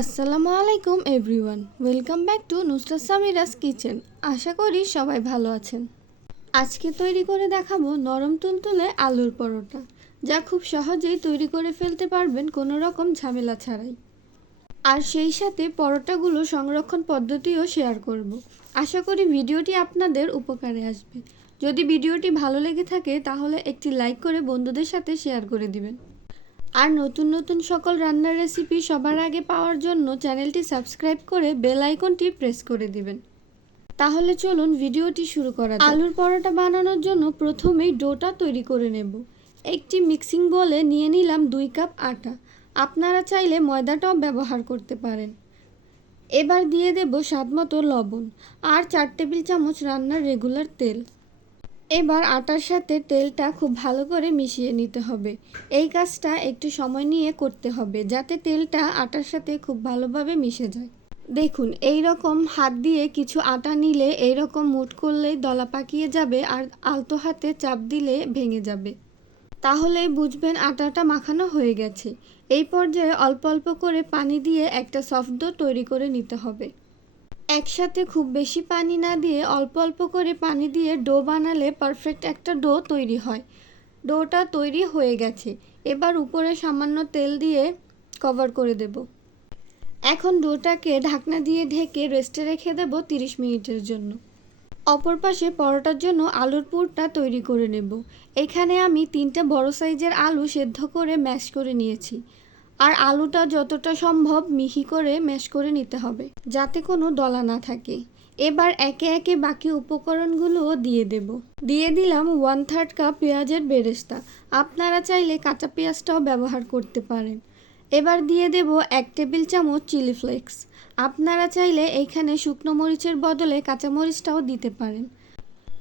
আসসালামু আলাইকুম everyone welcome back to Nusrat Samira's kitchen আশা করি সবাই ভালো আছেন। আজকে তৈরি করে দেখাবো নরম তুলতুলে আলুর পরোটা, যা খুব সহজেই তৈরি করে ফেলতে পারবেন কোনো রকম ঝামেলা ছাড়াই। আর সেই সাথে পরোটাগুলো সংরক্ষণ পদ্ধতিও শেয়ার করব। আশা করি ভিডিওটি আপনাদের উপকারে আসবে। যদি ভিডিওটি ভালো লেগে থাকে, তাহলে একটি লাইক করে বন্ধুদের সাথে শেয়ার করে দিবেন। আর নতুন নতুন সকল রান্নার রেসিপি সবার আগে পাওয়ার জন্য চ্যানেলটি সাবস্ক্রাইব করে বেল আইকনটি প্রেস করে দিবেন। তাহলে চলুন ভিডিওটি শুরু করা আলুর পরোটা বানানোর জন্য প্রথমেই ডোটা তৈরি করে নেব। একটি মিক্সিং বলে নিয়ে নিলাম দুই কাপ আটা। আপনারা চাইলে ময়দাটাও ব্যবহার করতে পারেন। এবার দিয়ে দেব স্বাদমতো লবণ আর চার টেবিল চামচ রান্নার রেগুলার তেল। এবার আটার সাথে তেলটা খুব ভালো করে মিশিয়ে নিতে হবে। এই কাজটা একটু সময় নিয়ে করতে হবে যাতে তেলটা আটার সাথে খুব ভালোভাবে মিশে যায়। দেখুন এই রকম হাত দিয়ে কিছু আটা নিলে এই রকম মুট করলেই দলা পাকিয়ে যাবে আর আলতো হাতে চাপ দিলে ভেঙে যাবে। তাহলে বুঝবেন আটাটা মাখানো হয়ে গেছে। এই পর্যায়ে অল্প অল্প করে পানি দিয়ে একটা সফট ডো তৈরি করে নিতে হবে। একসাথে খুব বেশি পানি না দিয়ে অল্প অল্প করে পানি দিয়ে ডো বানালে পারফেক্ট একটা ডো তৈরি হয়। ডোটা তৈরি হয়ে গেছে। এবার উপরে সামান্য তেল দিয়ে কভার করে দেব। এখন ডোটাকে ঢাকনা দিয়ে ঢেকে রেস্টে রেখে দেব তিরিশ মিনিটের জন্য। অপর পাশে পরোটার জন্য আলুর পুরটা তৈরি করে নেব। এখানে আমি তিনটে বড় সাইজের আলু সেদ্ধ করে ম্যাশ করে নিয়েছি। আর আলুটা যতটা সম্ভব মিহি করে ম্যাশ করে নিতে হবে, যাতে কোনো দলা না থাকে। এবার একে একে বাকি উপকরণগুলোও দিয়ে দেব। দিয়ে দিলাম ওয়ান থার্ড কাপ পেঁয়াজের বেরেস্তা। আপনারা চাইলে কাঁচা পেঁয়াজটাও ব্যবহার করতে পারেন। এবার দিয়ে দেব এক টেবিল চামচ চিলি ফ্লেক্স। আপনারা চাইলে এইখানে শুকনো মরিচের বদলে কাঁচা মরিচটাও দিতে পারেন।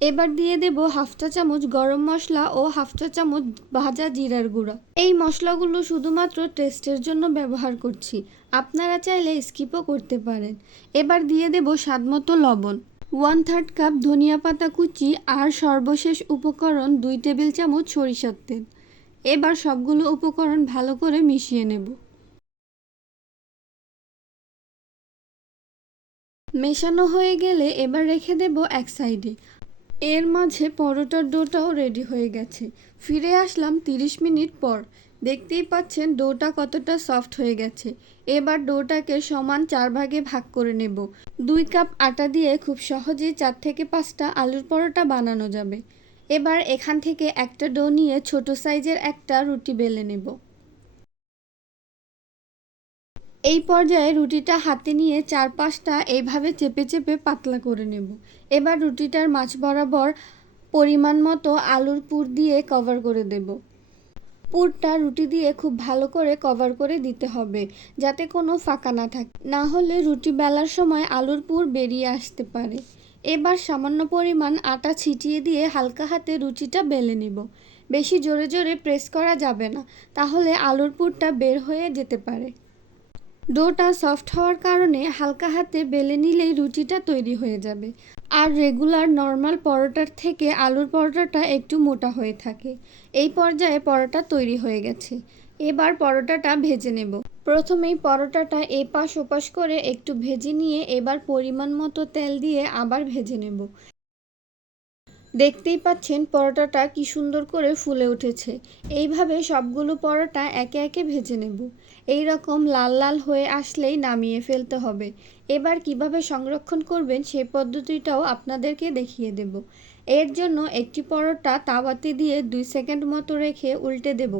এবার দিয়ে দেব হাফ চা চামচ গরম মশলা ও হাফ চা চামচ ভাজা জিরার গুঁড়া। এই মশলাগুলো শুধুমাত্র টেস্টের জন্য ব্যবহার করছি। আপনারা চাইলে স্কিপও করতে পারেন। এবার দিয়ে দেব স্বাদমতো লবণ। ওয়ান থার্ড কাপ ধনিয়া পাতা কুচি আর সর্বশেষ উপকরণ দুই টেবিল চামচ সরিষার তেল। এবার সবগুলো উপকরণ ভালো করে মিশিয়ে নেব। মেশানো হয়ে গেলে এবার রেখে দেব এক সাইডে। এর মাঝে পরোটার ডোটাও রেডি হয়ে গেছে। ফিরে আসলাম তিরিশ মিনিট পর। দেখতেই পাচ্ছেন ডোটা কতটা সফট হয়ে গেছে। এবার ডোটাকে সমান চার ভাগে ভাগ করে নেব। দুই কাপ আটা দিয়ে খুব সহজেই চার থেকে পাঁচটা আলুর পরোটা বানানো যাবে। এবার এখান থেকে একটা ডো নিয়ে ছোট সাইজের একটা রুটি বেলে নেব। এই পর্যায়ে রুটিটা হাতে নিয়ে চার পাঁচটা এইভাবে চেপে চেপে পাতলা করে নেব। এবার রুটিটার মাছ বরাবর পরিমাণ মতো আলুর পুর দিয়ে কভার করে দেব। পুরটা রুটি দিয়ে খুব ভালো করে কভার করে দিতে হবে, যাতে কোনো ফাঁকা না থাকে। না হলে রুটি বেলার সময় আলুর পুর বেরিয়ে আসতে পারে। এবার সামান্য পরিমাণ আটা ছিটিয়ে দিয়ে হালকা হাতে রুটিটা বেলে নেব। বেশি জোরে জোরে প্রেস করা যাবে না, তাহলে আলুর পুরটা বের হয়ে যেতে পারে। ডোটা সফট হওয়ার কারণে হালকা হাতে বেলে নিলেই রুটিটা তৈরি হয়ে যাবে। আর রেগুলার নর্মাল পরোটার থেকে আলুর পরোটাটা একটু মোটা হয়ে থাকে। এই পর্যায়ে পরোটা তৈরি হয়ে গেছে। এবার পরোটাটা ভেজে নেব। প্রথমেই পরোটাটা এপাশ ওপাশ করে একটু ভেজে নিয়ে এবার পরিমাণ মতো তেল দিয়ে আবার ভেজে নেব। দেখতেই পাচ্ছেন পরোটাটা কি সুন্দর করে ফুলে উঠেছে। এইভাবে সবগুলো পরোটা একে একে ভেজে নেব। এই রকম লাল লাল হয়ে আসলেই নামিয়ে ফেলতে হবে। এবার কীভাবে সংরক্ষণ করবেন সেই পদ্ধতিটাও আপনাদেরকে দেখিয়ে দেব। এর জন্য একটি পরোটা তাওয়াতে দিয়ে দুই সেকেন্ড মতো রেখে উল্টে দেব।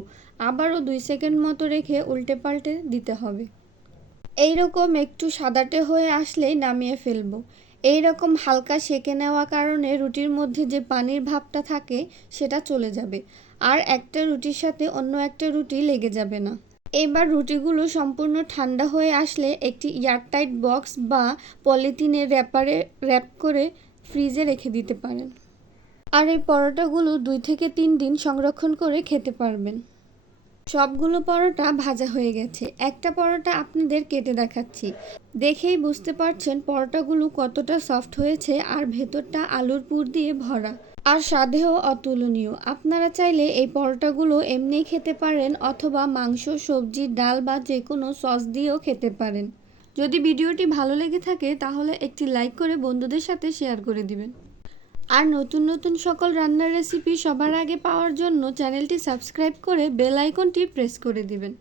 আবারও দুই সেকেন্ড মতো রেখে উল্টে পাল্টে দিতে হবে। এই রকম একটু সাদাটে হয়ে আসলেই নামিয়ে ফেলব। এই রকম হালকা সেকে নেওয়া কারণে রুটির মধ্যে যে পানির ভাবটা থাকে, সেটা চলে যাবে। আর একটা রুটির সাথে অন্য একটা রুটি লেগে যাবে না। এবার রুটিগুলো সম্পূর্ণ ঠান্ডা হয়ে আসলে একটি এয়ারটাইট বক্স বা পলিথিনের র্যাপারে র্যাপ করে ফ্রিজে রেখে দিতে পারেন। আর এই পরোটাগুলো দুই থেকে তিন দিন সংরক্ষণ করে খেতে পারবেন। সবগুলো পরোটা ভাজা হয়ে গেছে। একটা পরোটা আপনাদের কেটে দেখাচ্ছি। দেখেই বুঝতে পারছেন পরোটাগুলো কতটা সফট হয়েছে আর ভেতরটা আলুর পুর দিয়ে ভরা। আর স্বাদেও অতুলনীয়। আপনারা চাইলে এই পরোটাগুলো এমনিই খেতে পারেন অথবা মাংস, সবজি, ডাল বা যে কোনো সস দিয়েও খেতে পারেন। যদি ভিডিওটি ভালো লেগে থাকে তাহলে একটি লাইক করে বন্ধুদের সাথে শেয়ার করে দিবেন। আর নতুন নতুন সকল রান্নার রেসিপি সবার আগে পাওয়ার জন্য চ্যানেলটি সাবস্ক্রাইব করে বেল আইকনটি প্রেস করে দিবেন।